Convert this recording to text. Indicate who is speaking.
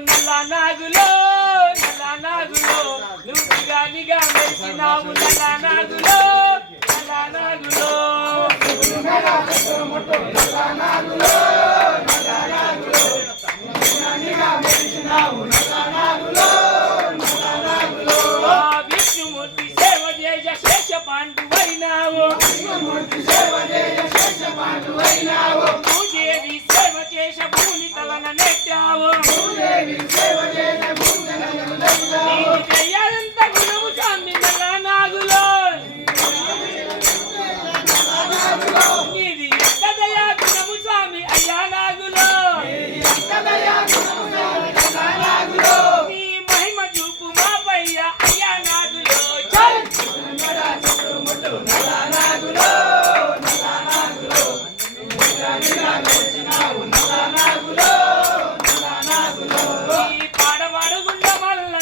Speaker 1: నల్ల నాగులో నల్ల నాగులో నువ్వుగా నిగా మెరిసినావు నల్ల నాగులో నల్ల నాగులో. నల్ల
Speaker 2: నాగులో నల్ల నాగులో నువ్వుగా నిగా మెరిసినావు నల్ల నాగులో
Speaker 1: విష్ణుమూర్తి సేవ చేయ చేశ భూని తలన నెట్టావు.